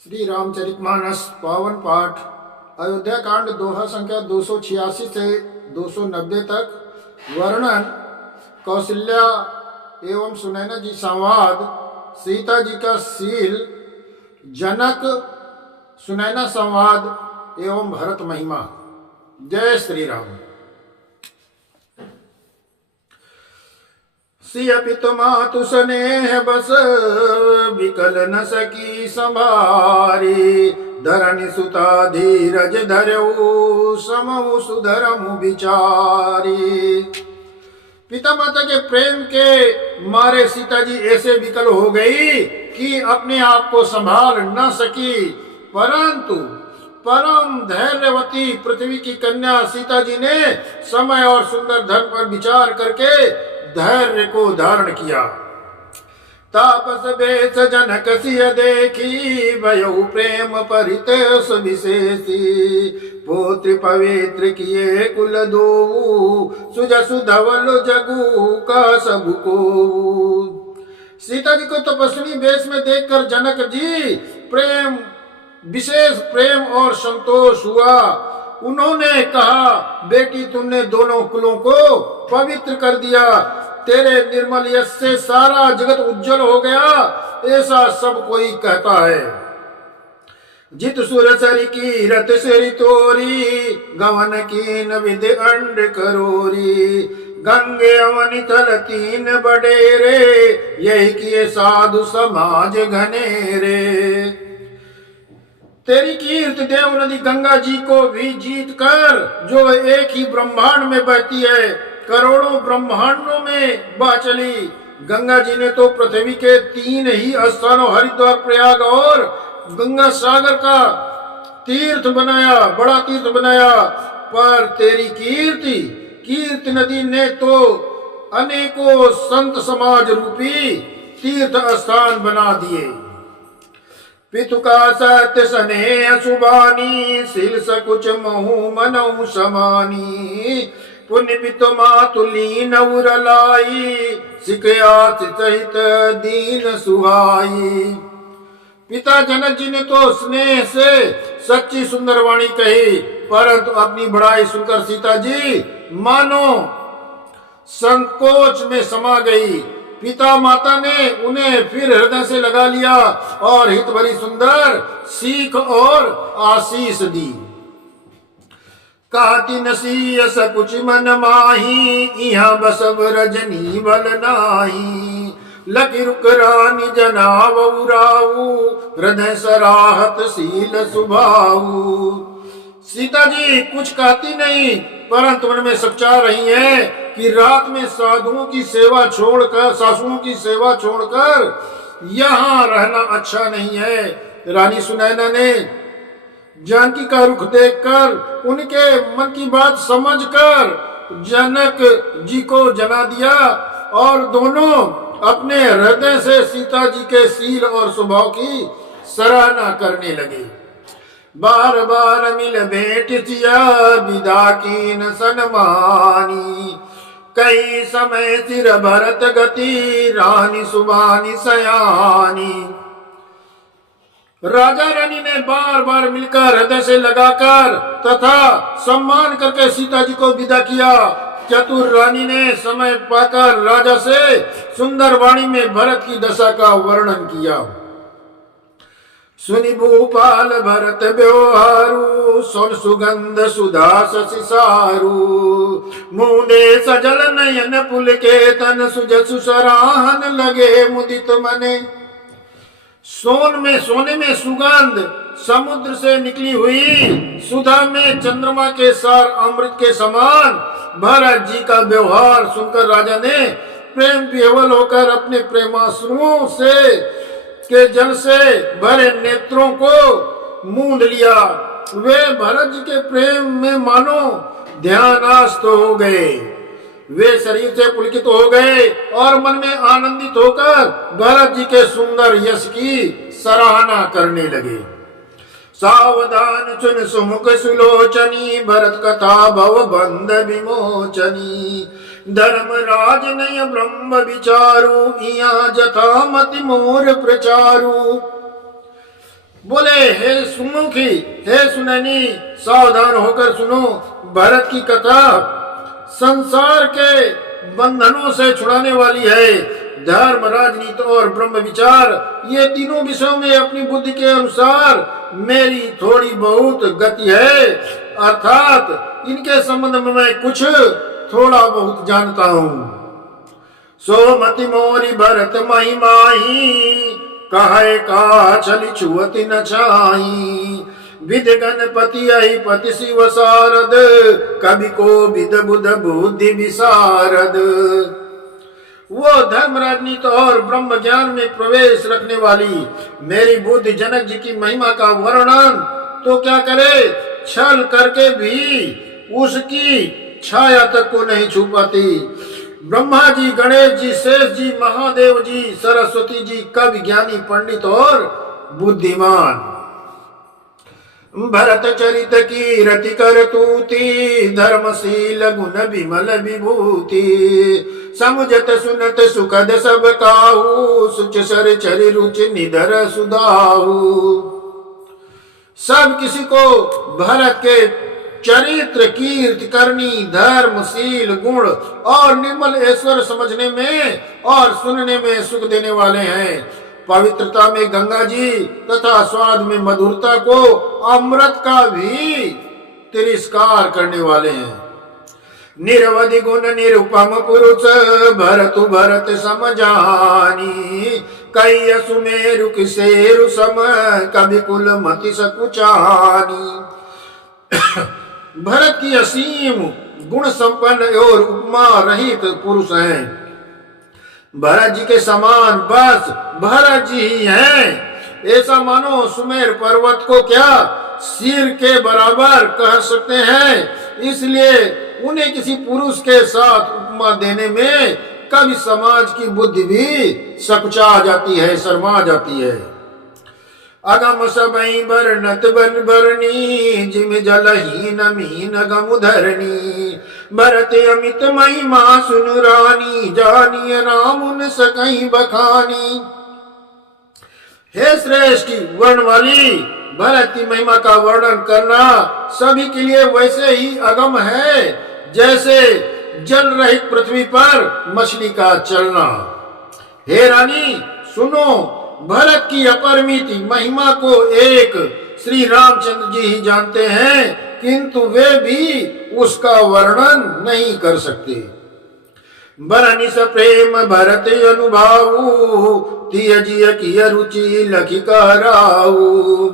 श्री रामचरितमानस पावन पाठ अयोध्या कांड दोहा संख्या 286 से 290 तक वर्णन कौशल्या एवं सुनैना जी संवाद सीता जी का सील जनक सुनैना संवाद एवं भरत महिमा। जय श्री राम। सिय पित मातु स्नेह बस विकल न सकी संभारी धरणी सुता धीरज धरऊ समऊ सुधरमु बिचारी। पिता माता के प्रेम के मारे सीता जी ऐसे विकल हो गई कि अपने आप को संभाल न सकी, परंतु परम धैर्यवती पृथ्वी की कन्या सीता जी ने समय और सुंदर धन पर विचार करके धैर्य को धारण किया। तापस बेस जनक सिय देखी भयउ प्रेम परितेश विशेषी पुत्र पवित्र किए कुल दो सुजसु धवल जगु का सबु को। सीता जी को तपस्वी वेश में देखकर जनक जी विशेष प्रेम और संतोष हुआ। उन्होंने कहा, बेटी तुमने दोनों कुलों को पवित्र कर दिया, तेरे निर्मल यश से सारा जगत उज्जवल हो गया, ऐसा सब कोई कहता है। जित सुर सरी की रत सिर तोरी गवन कीन विद अंड करोरी गंगे अवनि तल तीन बडेरे यही किए साधु समाज घनेरे। तेरी कीर्त देव नदी गंगा जी को भी जीत कर, जो एक ही ब्रह्मांड में बहती है, करोड़ों ब्रह्मांडों में बह चली। गंगा जी ने तो पृथ्वी के 3 ही स्थानों हरिद्वार प्रयाग और गंगा सागर का तीर्थ बनाया, बड़ा तीर्थ बनाया, पर तेरी कीर्ति नदी ने तो अनेकों संत समाज रूपी तीर्थ स्थान बना दिए। पितु का सत्य स्नेह सुबानी सिल सकुच महु मनऊ समानी पुण्य पित मातुली नवरलाई सिकयात सहित दीन सुहाई। पिता जनक जी ने तो स्नेह से सच्ची सुंदर वाणी कही, परंतु अपनी बड़ाई सुनकर सीता जी मानो संकोच में समा गई। पिता माता ने उन्हें फिर हृदय से लगा लिया और हित भरी सुंदर सीख और आशीष दी। काति नसीय सकुच मन माही इहाँ बसब रजनी बल नाही लकी रुक रानी जनावऊ राऊ हृदय सराहत सील सुभाऊ। सीता जी कुछ कहती नहीं, परंतु मन में सच्चा रही है कि रात में साधुओं की सेवा छोड़कर, सासुओं की सेवा छोड़कर यहाँ रहना अच्छा नहीं है। रानी सुनैना ने जानकी का रुख देखकर उनके मन की बात समझकर जनक जी को जना दिया और दोनों अपने हृदय से सीता जी के शील और स्वभाव की सराहना करने लगे। बार बार मिल भेंट सिया विदा कीन सनमानी कई समय सिर भरत गति रानी सुबानी सयानी। राजा रानी ने बार बार मिलकर हृदय से लगाकर तथा सम्मान करके सीता जी को विदा किया। चतुर रानी ने समय पाकर राजा से सुंदर वाणी में भरत की दशा का वर्णन किया। सुनि भूपाल भरत व्यवहारु सोन सुगंध सुधा शशिसारु मुंदे सजल नयन पुल के तन सुजसु सराहन लगे मुदित मने। सोने में सुगंध समुद्र से निकली हुई सुधा में चंद्रमा के सार अमृत के समान भरत जी का व्यवहार सुनकर राजा ने प्रेम विह्वल होकर अपने प्रेमाश्रुओं से के जल से भरे नेत्रों को मूंद लिया। वे भरत जी के प्रेम में मानो ध्यानास्त हो गए। वे शरीर से पुलकित हो गए और मन में आनंदित होकर भरत जी के सुंदर यश की सराहना करने लगे। सावधान चुन सुमुख सुलोचनी भरत कथा भव बंध विमोचनी धर्मराज नय ब्रह्म विचारु इया जथा मति मोर प्रचारु। बोले, हे सुमुखी, हे सुनैनी, सावधान होकर सुनो। भरत की कथा संसार के बंधनों से छुड़ाने वाली है। धर्म, राजनीति और ब्रह्म विचार, ये तीनों विषयों में अपनी बुद्धि के अनुसार मेरी थोड़ी बहुत गति है, अर्थात इनके संबंध में मैं कुछ थोड़ा बहुत जानता हूँ। सोमति मोरी भरत महिमाही, कहे का छली छुअति न छाई। विद गणपति पति शिव सारद, कवि को विद बुध बुद्धि विशारद। वो धर्म, राजनीति और ब्रह्म ज्ञान में प्रवेश रखने वाली मेरी बुद्धि जनक जी की महिमा का वर्णन तो क्या करे, छल करके भी उसकी छाया तक को नहीं छू पाती। ब्रह्मा जी, गणेश जी, शेष जी, महादेव जी, सरस्वती जी, कवि, ज्ञानी, पंडित और बुद्धिमान। भरत चरित की रति कर तूती, धर्मशील गुण विमल विभूति। समुझत सुनत सुखद सब काहू, सुच सर चरि रुचि निधर सुधाहु। सब किसी को भरत के चरित्र, कीर्ति करनी, धर्मशील गुण और निर्मल ऐश्वर्य समझने में और सुनने में सुख देने वाले हैं। पवित्रता में गंगा जी तथा स्वाद में मधुरता को अमृत का भी तिरस्कार करने वाले हैं। निरवधि गुण निरुपम पुरुष, भरतु भरत समझानी। कई सुमेरु किसेरु सम, कवि कुल मति सकुचानी। भरत की असीम गुण संपन्न और उपमा रहित पुरुष हैं। भरत जी के समान बस भरत जी ही हैं। ऐसा मानो सुमेर पर्वत को क्या सिर के बराबर कह सकते हैं। इसलिए उन्हें किसी पुरुष के साथ उपमा देने में कभी समाज की बुद्धि भी सकुचा जाती है, शर्मा जाती है। अगम सबई बरनत बन बरनी, जिम जलहीन मीन गम धरनी। भरत अमित महिमा सुन रानी, जानिय राम उन सकई बखानी। हे श्रेष्ठ वर्ण वाली, भरत की महिमा का वर्णन करना सभी के लिए वैसे ही अगम है जैसे जल रहित पृथ्वी पर मछली का चलना। हे रानी सुनो, भरत की अपरिमित महिमा को एक श्री रामचंद्र जी ही जानते हैं, किंतु वे भी उसका वर्णन नहीं कर सकते। बरनिस प्रेम भरत अनुभाऊ, तिय जिय की रुचि लखि कहराऊ।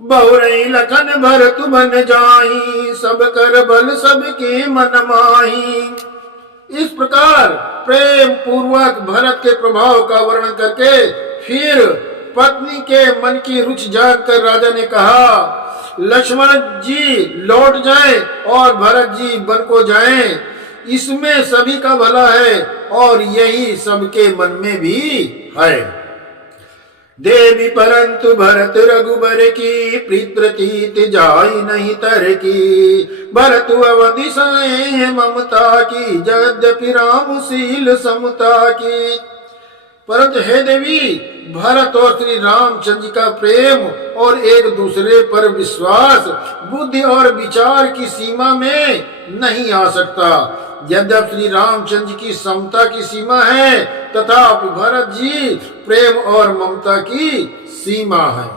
बहुरई लखन भरत मन जाई, सब कर बल सबके मन माही। इस प्रकार प्रेम पूर्वक भरत के प्रभाव का वर्णन करके फिर पत्नी के मन की रुचि जानकर राजा ने कहा, लक्ष्मण जी लौट जाएं और भरत जी वन को जाएं, इसमें सभी का भला है और यही सबके मन में भी है। देवी परंतु भरत रघुबर की, प्रीत प्रतीत जाई नहीं तर की। भरत अवधि सहे ममता की, यद्यपि रामशील समता की। परंतु हे देवी, भरत और श्री रामचंद्र जी का प्रेम और एक दूसरे पर विश्वास बुद्धि और विचार की सीमा में नहीं आ सकता। यद्यपि श्री रामचंद्र जी की समता की सीमा है, तथापि भरत जी प्रेम और ममता की सीमा है।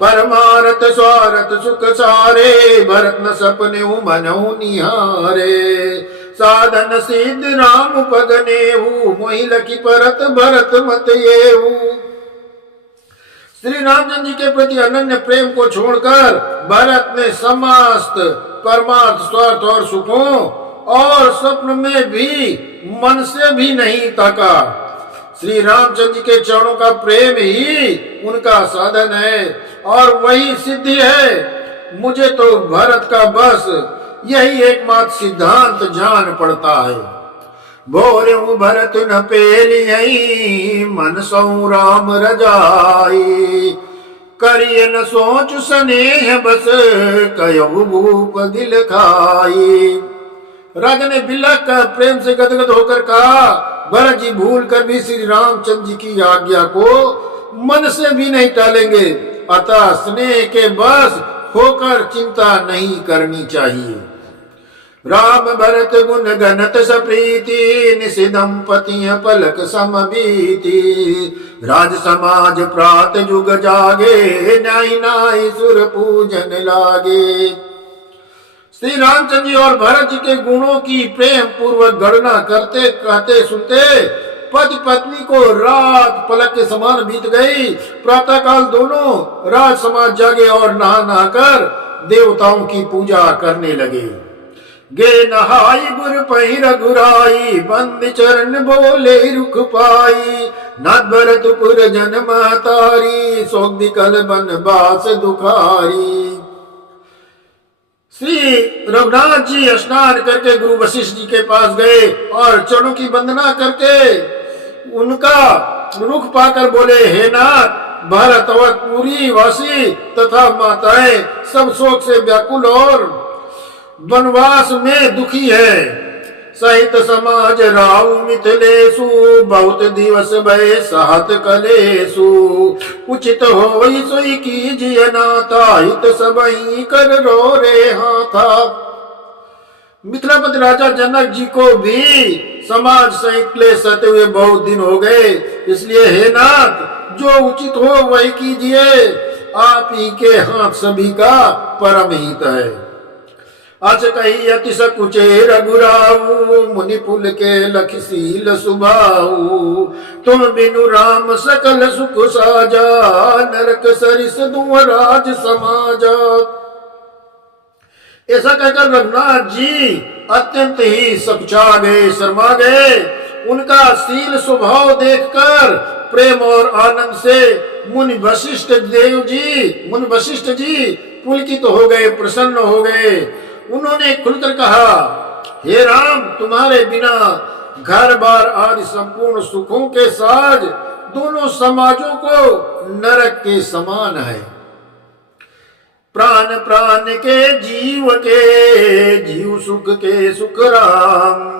परमारथ स्वारथ सुख सारे, भरत न सपने मनऊ निहारे। साधन सिद्ध राम पगनेहु, मोहि लखि परत भरत मत येहु। श्री रामचंद्र जी के प्रति अनन्य प्रेम को छोड़कर भरत ने समस्त परमार्थ, स्वार्थ और सुखों और स्वप्न में भी मन से भी नहीं ताका। श्री रामचंद्र जी के चरणों का प्रेम ही उनका साधन है और वही सिद्धि है। मुझे तो भरत का बस यही एकमात्र सिद्धांत जान पड़ता है। भोरे भरत न पेलियई, मन सौ राम रजाई। करिय न सोच स्नेह बस, कयहु भूप दिल खाई। राजा ने बिलख कर प्रेम से गदगद होकर कहा, भरत जी भूल कर भी श्री रामचंद्र जी की आज्ञा को मन से भी नहीं टालेंगे। अतः स्नेह के बस होकर चिंता नहीं करनी चाहिए। राम भरत गुण गणत सप्रीति, निशि दंपति पलक समबीति। राज समाज प्रात जुग जागे, न्याय नाई सुर पूजन लागे। श्री रामचंद्र जी और भरत जी के गुणों की प्रेम पूर्वक गणना करते कहते सुनते पति पत्नी को रात पलक के समान बीत गई। प्रातः काल दोनों राज समाज जागे और नहा नहा कर देवताओं की पूजा करने लगे। गे नहाई गुर पही रघुराई, बंद चरण बोले रुख पाई। नाथ भरतपुर जन महतारी, शोक विकल बन बास दुखारी। श्री रघुनाथ जी स्नान करके गुरु वशिष्ठ जी के पास गए और चरणों की वंदना करके उनका रुख पाकर बोले, हे नाथ, भरतपुरी वासी तथा माताएं सब शोक से व्याकुल और वनवास में दुखी है। सहित समाज राउ मिथिलेशु, बहुत दिवस भय सहत कलेशु। उचित होई सोई कीजिए नाथा, हित सबई कर रो रे हाथा। मिथिलापति राजा जनक जी को भी समाज सहित क्लेश सहते हुए बहुत दिन हो गए, इसलिए हे नाथ, जो उचित हो वही कीजिए। आप ही के हाथ सभी का परम हित है। अच कही अति सकुचे रघुराऊ, मुनि पुल के लखशील सुभाऊ। तुम बिनु राम सकल सुख साजा, नरक सरिस दुअराज समाजा। ऐसा कहकर रघुनाथ जी अत्यंत ही सकुचा गए, शर्मा गए। उनका शील स्वभाव देखकर प्रेम और आनंद से मुनि वशिष्ठ जी पुलकित हो गए, प्रसन्न हो गए। उन्होंने खुलकर कहा, हे राम, तुम्हारे बिना घर बार आदि संपूर्ण सुखों के साज दोनों समाजों को नरक के समान है। प्राण प्राण के जीव सुख के सुख राम।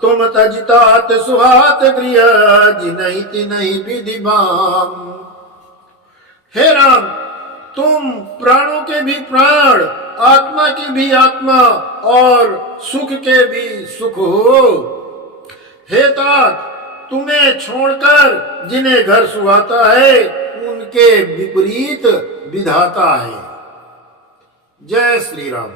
तुम तजतात सुहात गृह, जिनहि तिनहि विधि बाम। हे राम, तुम प्राणों के भी प्राण, आत्मा की भी आत्मा और सुख के भी सुख हो। हे तात, तुम्हें छोड़कर जिन्हें घर सुहाता है उनके विपरीत विधाता है। जय श्री राम।